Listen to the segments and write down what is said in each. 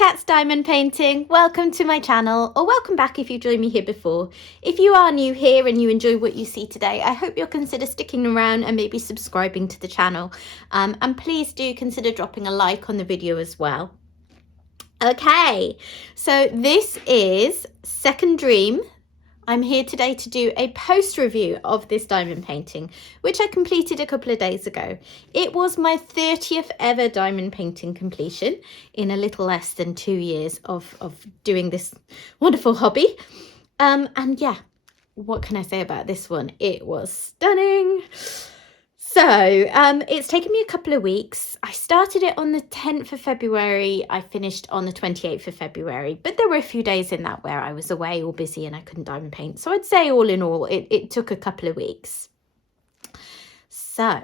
Cat's Diamond Painting. Welcome to my channel, or welcome back if you've joined me here before. If you are new here and you enjoy what you see today, I hope you'll consider sticking around and maybe subscribing to the channel. And please do consider dropping a like on the video as well. Okay, so this is Second Dream. I'm here today to do a post review of this diamond painting, which I completed a couple of days ago. It was my 30th ever diamond painting completion in a little less than 2 years of doing this wonderful hobby. And yeah, what can I say about this one? It was stunning. So it's taken me a couple of weeks. I started it on the 10th of February. I finished on the 28th of February, but there were a few days in that where I was away or busy and I couldn't diamond paint. So I'd say all in all, it took a couple of weeks. So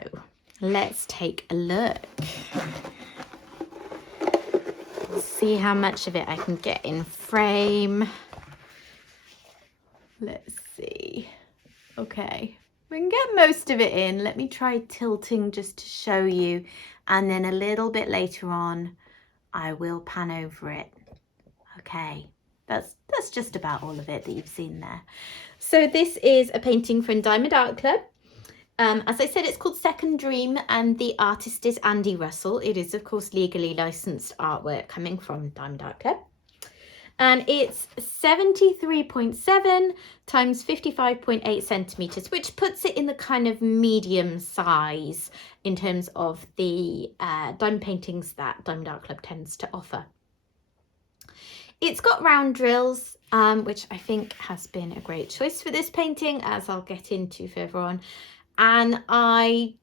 let's take a look. See how much of it I can get in frame. Let's see. Okay. We can get most of it in. Let me try tilting just to show you. And then a little bit later on, I will pan over it. Okay, that's just about all of it that you've seen there. So this is a painting from Diamond Art Club. As I said, it's called Second Dream and the artist is Andy Russell. It is, of course, legally licensed artwork coming from Diamond Art Club. And it's 73.7 times 55.8 centimeters, which puts it in the kind of medium size in terms of the diamond paintings that Diamond Art Club tends to offer. It's got round drills, which I think has been a great choice for this painting, as I'll get into further on. And I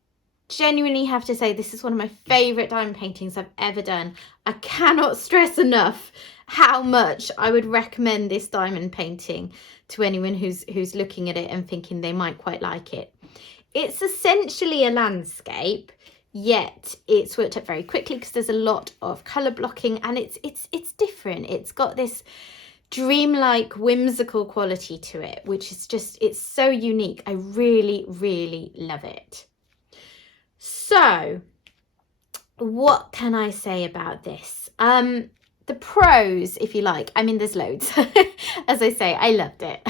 genuinely have to say this is one of my favourite diamond paintings I've ever done. I cannot stress enough how much I would recommend this diamond painting to anyone who's looking at it and thinking they might quite like it. It's essentially a landscape, yet it's worked up very quickly because there's a lot of colour blocking and it's different. It's got this dreamlike, whimsical quality to it, which is just, it's so unique. I really, really love it. So, what can I say about this? The pros, if you like, I mean, there's loads. As I say, I loved it.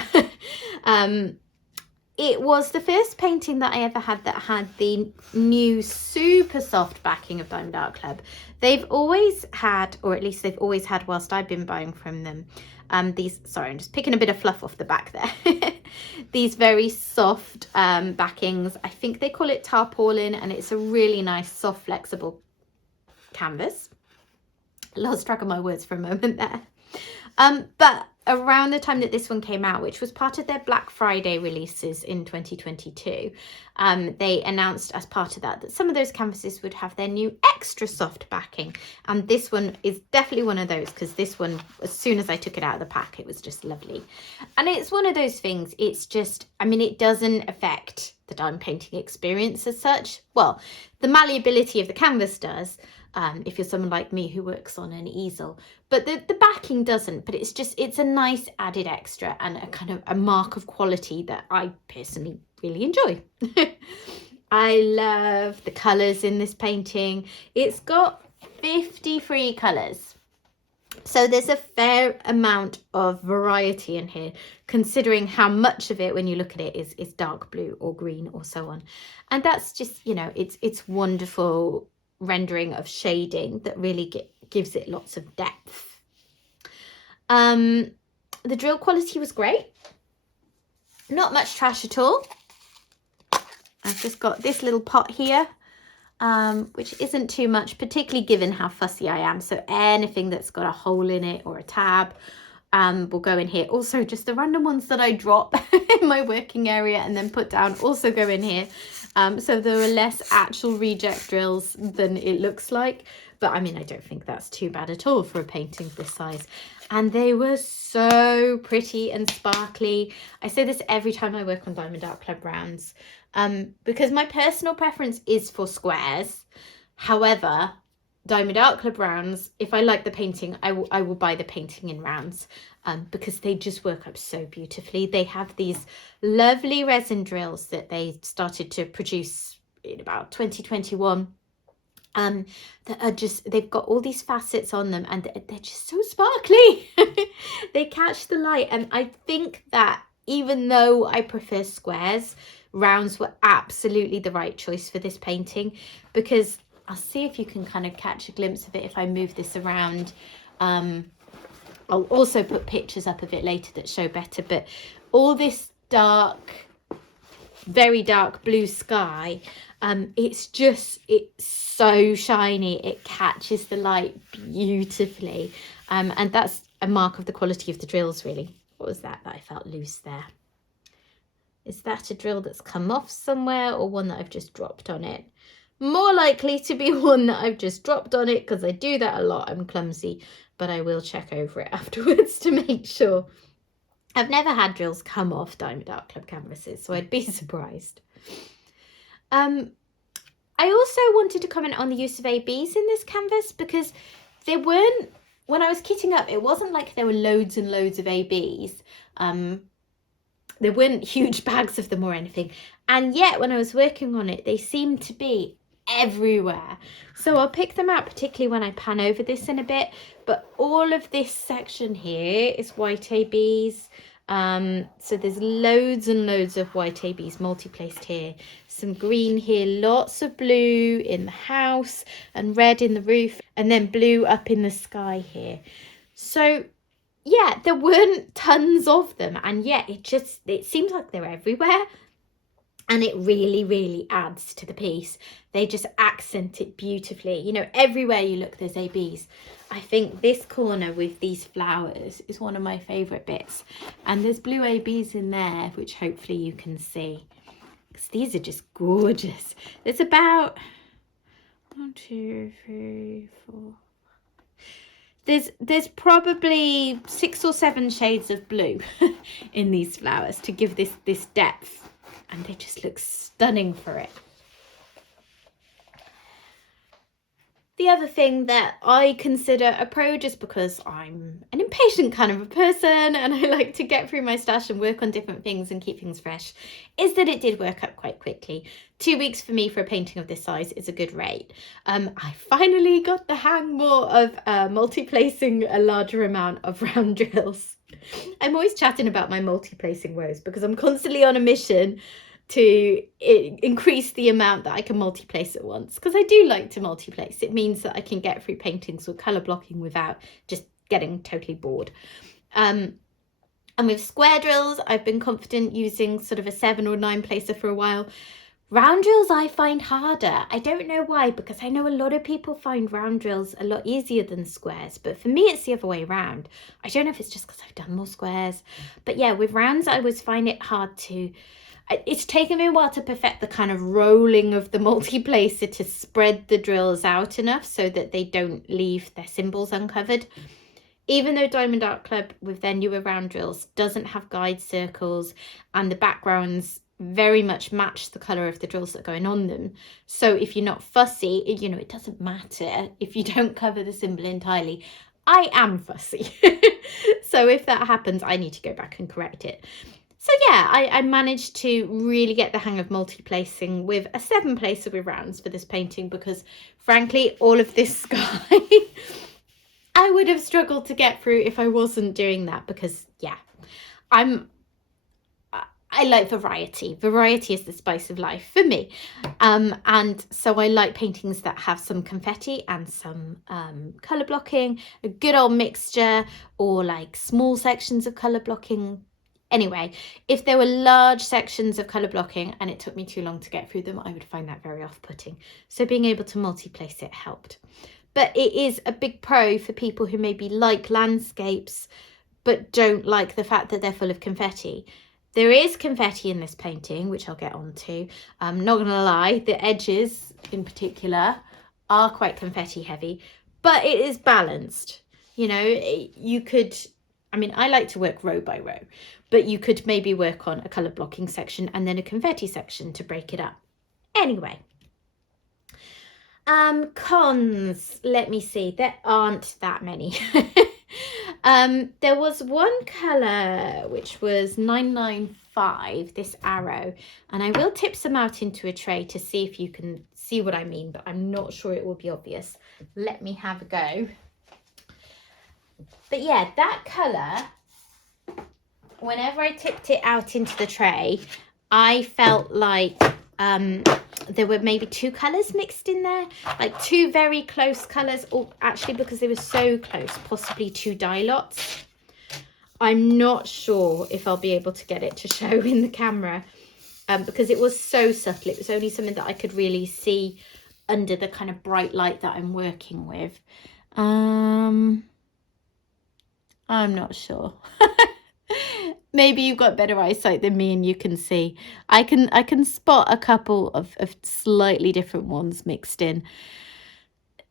It was the first painting that I ever had that had the new super soft backing of Diamond Art Club. They've always had, or at least they've always had whilst I've been buying from them, these, sorry, I'm just picking a bit of fluff off the back there. These very soft backings. I think they call it tarpaulin, and it's a really nice, soft, flexible canvas. Lost track of my words for a moment there. But around the time that this one came out, which was part of their Black Friday releases in 2022, they announced as part of that some of those canvases would have their new extra soft backing. And this one is definitely one of those, because this one, as soon as I took it out of the pack, it was just lovely. And it's one of those things, it's just, I mean, it doesn't affect the diamond painting experience as such. Well, the malleability of the canvas does, if you're someone like me who works on an easel, but the backing doesn't. But it's just, it's a nice added extra and a kind of a mark of quality that I personally really enjoy. I love the colours in this painting. It's got 53 colours, so there's a fair amount of variety in here, considering how much of it, when you look at it, is dark blue or green or so on. And that's just, you know, it's wonderful rendering of shading that really gives it lots of depth. The drill quality was great. Not much trash at all. I've just got this little pot here, which isn't too much, particularly given how fussy I am. So anything that's got a hole in it or a tab will go in here. Also, just the random ones that I drop in my working area and then put down also go in here. So there are less actual reject drills than it looks like. But I mean, I don't think that's too bad at all for a painting this size. And they were so pretty and sparkly. I say this every time I work on Diamond Art Club rounds, because my personal preference is for squares. However, Diamond Art Club rounds, if I like the painting, I will buy the painting in rounds, because they just work up so beautifully. They have these lovely resin drills that they started to produce in about 2021. that are just, they've got all these facets on them and they're just so sparkly. They catch the light. And I think that even though I prefer squares, rounds were absolutely the right choice for this painting, because I'll see if you can kind of catch a glimpse of it if I move this around. I'll also put pictures up of it later that show better, but all this dark, very dark blue sky, it's so shiny. It catches the light beautifully, and that's a mark of the quality of the drills, really. What was that I felt loose there? Is that a drill that's come off somewhere, or one that I've just dropped on it? More likely to be one that I've just dropped on it, because I do that a lot. I'm clumsy, but I will check over it afterwards to make sure. I've never had drills come off Diamond Art Club canvases, so I'd be surprised. I also wanted to comment on the use of ABs in this canvas, because they weren't, when I was kitting up, it wasn't like there were loads and loads of ABs. There weren't huge bags of them or anything. And yet when I was working on it, they seemed to be everywhere. So I'll pick them out, particularly when I pan over this in a bit. But all of this section here is white ABs. So there's loads and loads of white ABs multi-placed here. Some green here, lots of blue in the house and red in the roof, and then blue up in the sky here. So yeah, there weren't tons of them, and yet it seems like they're everywhere. And it really, really adds to the piece. They just accent it beautifully. You know, everywhere you look, there's ABs. I think this corner with these flowers is one of my favourite bits. And there's blue ABs in there, which hopefully you can see. Because these are just gorgeous. There's about 1, 2, 3, 4. There's probably 6 or 7 shades of blue in these flowers to give this depth. And they just look stunning for it. The other thing that I consider a pro, just because I'm an impatient kind of a person and I like to get through my stash and work on different things and keep things fresh, is that it did work up quite quickly. 2 weeks for me for a painting of this size is a good rate. I finally got the hang more of multi-placing a larger amount of round drills. I'm always chatting about my multi-placing woes because I'm constantly on a mission to increase the amount that I can multi-place at once, because I do like to multi-place. It means that I can get through paintings or colour blocking without just getting totally bored. And with square drills, I've been confident using sort of a 7 or 9 placer for a while. Round drills I find harder. I don't know why, because I know a lot of people find round drills a lot easier than squares, but for me it's the other way around. I don't know if it's just because I've done more squares, but yeah, with rounds I always find it hard to, it's taken me a while to perfect the kind of rolling of the multi-placer to spread the drills out enough so that they don't leave their symbols uncovered. Even though Diamond Art Club with their newer round drills doesn't have guide circles and the backgrounds very much match the colour of the drills that are going on them. So if you're not fussy, you know, it doesn't matter if you don't cover the symbol entirely. I am fussy. So if that happens, I need to go back and correct it. So yeah, I managed to really get the hang of multi-placing with a 7 placer with rounds for this painting, because frankly, all of this sky, I would have struggled to get through if I wasn't doing that, because yeah, I like variety. Variety is the spice of life for me. And so I like paintings that have some confetti and some colour blocking, a good old mixture, or like small sections of colour blocking. Anyway, if there were large sections of colour blocking and it took me too long to get through them, I would find that very off-putting. So being able to multi-place it helped. But it is a big pro for people who maybe like landscapes but don't like the fact that they're full of confetti. There is confetti in this painting, which I'll get on to. I'm not going to lie, the edges in particular are quite confetti heavy, but it is balanced. You know, you could, I mean, I like to work row by row, but you could maybe work on a colour blocking section and then a confetti section to break it up. Anyway, cons, let me see, there aren't that many. There was one colour which was 994 5, this arrow, and I will tip some out into a tray to see if you can see what I mean, but I'm not sure it will be obvious. Let me have a go. But yeah, that colour, whenever I tipped it out into the tray, I felt like there were maybe 2 colours mixed in there, like 2 very close colours, or actually because they were so close, possibly 2 dye lots. I'm not sure if I'll be able to get it to show in the camera because it was so subtle. It was only something that I could really see under the kind of bright light that I'm working with. I'm not sure. Maybe you've got better eyesight than me and you can see. I can spot a couple of slightly different ones mixed in.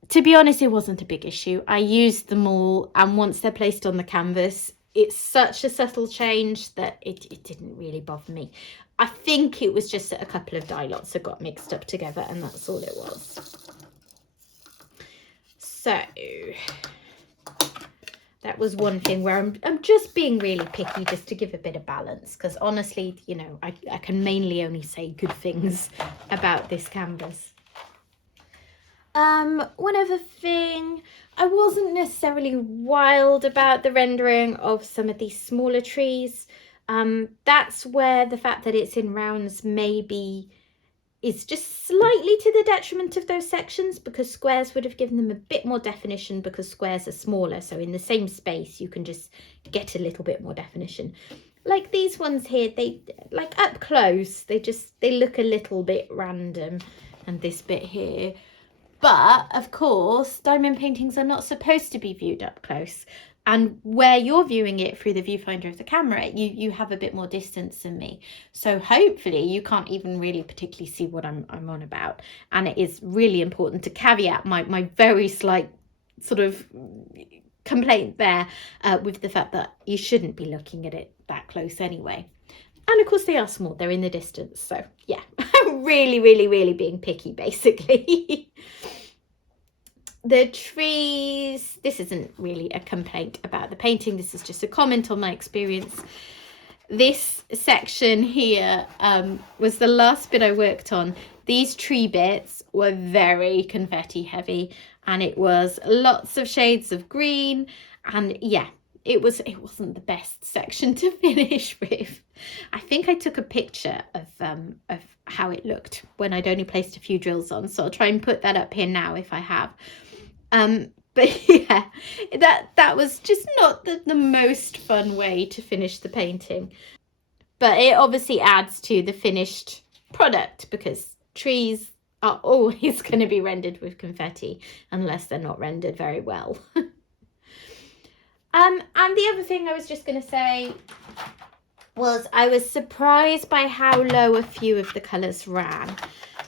To be honest, it wasn't a big issue. I used them all, and once they're placed on the canvas, it's such a subtle change that it didn't really bother me. I think it was just that a couple of dye lots had got mixed up together, and that's all it was. So that was one thing where I'm just being really picky just to give a bit of balance, because honestly, you know, I can mainly only say good things about this canvas. One other thing, I wasn't necessarily wild about the rendering of some of these smaller trees. That's where the fact that it's in rounds maybe is just slightly to the detriment of those sections, because squares would have given them a bit more definition, because squares are smaller, so in the same space you can just get a little bit more definition. Like these ones here, they like up close, they look a little bit random, and this bit here. But of course, diamond paintings are not supposed to be viewed up close. And where you're viewing it through the viewfinder of the camera, you have a bit more distance than me. So hopefully you can't even really particularly see what I'm on about. And it is really important to caveat my very slight sort of complaint there with the fact that you shouldn't be looking at it that close anyway. And of course they are small, they're in the distance. So yeah, I'm really being picky basically. The trees, this isn't really a complaint about the painting, this is just a comment on my experience. This section here was the last bit I worked on. These tree bits were very confetti heavy, and it was lots of shades of green, and yeah, it wasn't the best section to finish with. I think I took a picture of how it looked when I'd only placed a few drills on, so I'll try and put that up here now if I have. But yeah, that was just not the most fun way to finish the painting. But it obviously adds to the finished product, because trees are always going to be rendered with confetti unless they're not rendered very well. And the other thing I was just going to say was I was surprised by how low a few of the colours ran.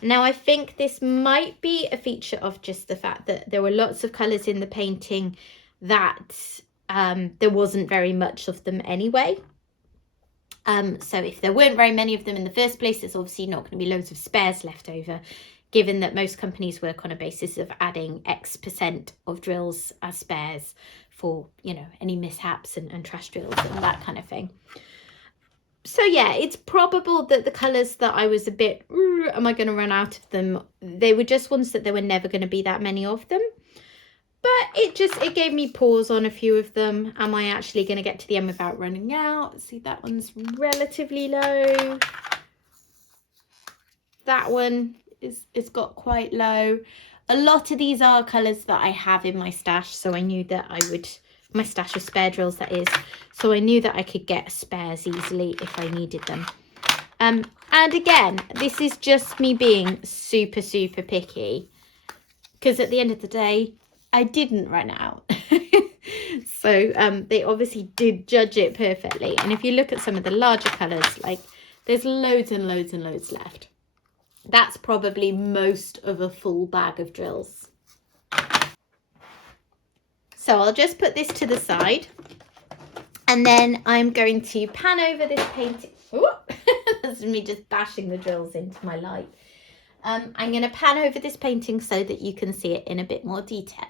Now, I think this might be a feature of just the fact that there were lots of colours in the painting that there wasn't very much of them anyway. So if there weren't very many of them in the first place, there's obviously not going to be loads of spares left over, given that most companies work on a basis of adding X% of drills as spares for, you know, any mishaps and trash drills and that kind of thing. So yeah, it's probable that the colours that I was a bit, am I going to run out of them? They were just ones that there were never going to be that many of them. But it gave me pause on a few of them. Am I actually going to get to the end without running out? See, that one's relatively low. That one is got quite low. A lot of these are colours that I have in my stash, so I knew that I would, my stash of spare drills that is, so I knew that I could get spares easily if I needed them. And again, this is just me being super picky, because at the end of the day, I didn't run out. So they obviously did judge it perfectly. And if you look at some of the larger colours, like there's loads and loads left. That's probably most of a full bag of drills. So I'll just put this to the side, and then I'm going to pan over this painting. That's me just bashing the drills into my light. I'm going to pan over this painting so that you can see it in a bit more detail.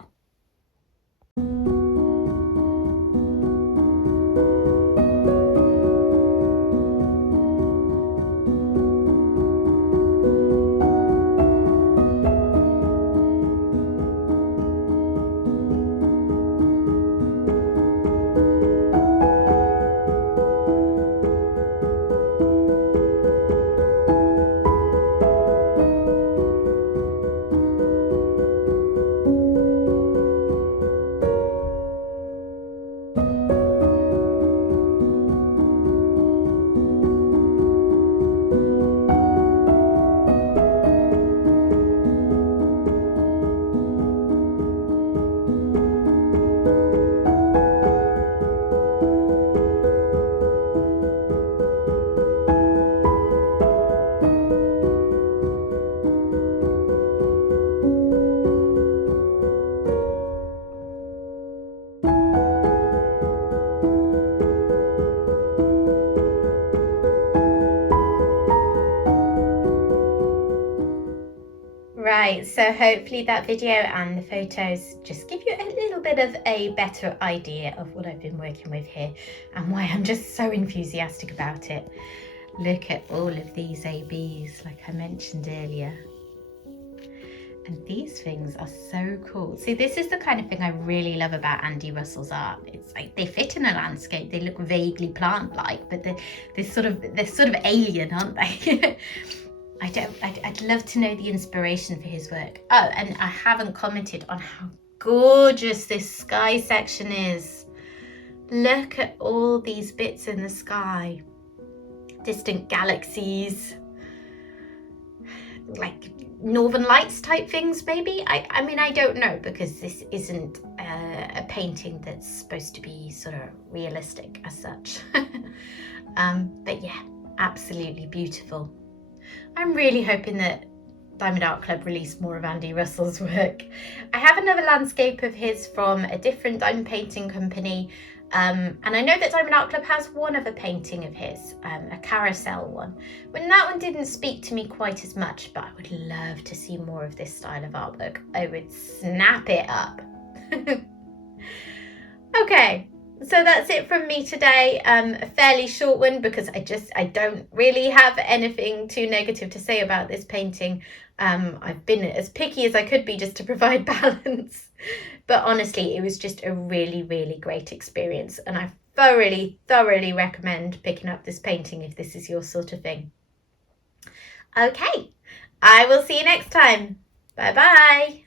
Right, so hopefully that video and the photos just give you a little bit of a better idea of what I've been working with here and why I'm just so enthusiastic about it. Look at all of these ABs, like I mentioned earlier. And these things are so cool. See, this is the kind of thing I really love about Andy Russell's art. It's like they fit in a landscape. They look vaguely plant-like, but they're sort of alien, aren't they? I'd love to know the inspiration for his work. Oh, and I haven't commented on how gorgeous this sky section is. Look at all these bits in the sky. Distant galaxies. Like Northern Lights type things, maybe? I mean, I don't know, because this isn't a painting that's supposed to be sort of realistic as such. But yeah, absolutely beautiful. I'm really hoping that Diamond Art Club release more of Andy Russell's work. I have another landscape of his from a different diamond painting company, and I know that Diamond Art Club has one other painting of his, a carousel one. When that one didn't speak to me quite as much, but I would love to see more of this style of artwork. I would snap it up. Okay. So that's it from me today. A fairly short one because I don't really have anything too negative to say about this painting. I've been as picky as I could be just to provide balance. But honestly, it was just a really, really great experience. And I thoroughly, thoroughly recommend picking up this painting if this is your sort of thing. Okay, I will see you next time. Bye-bye.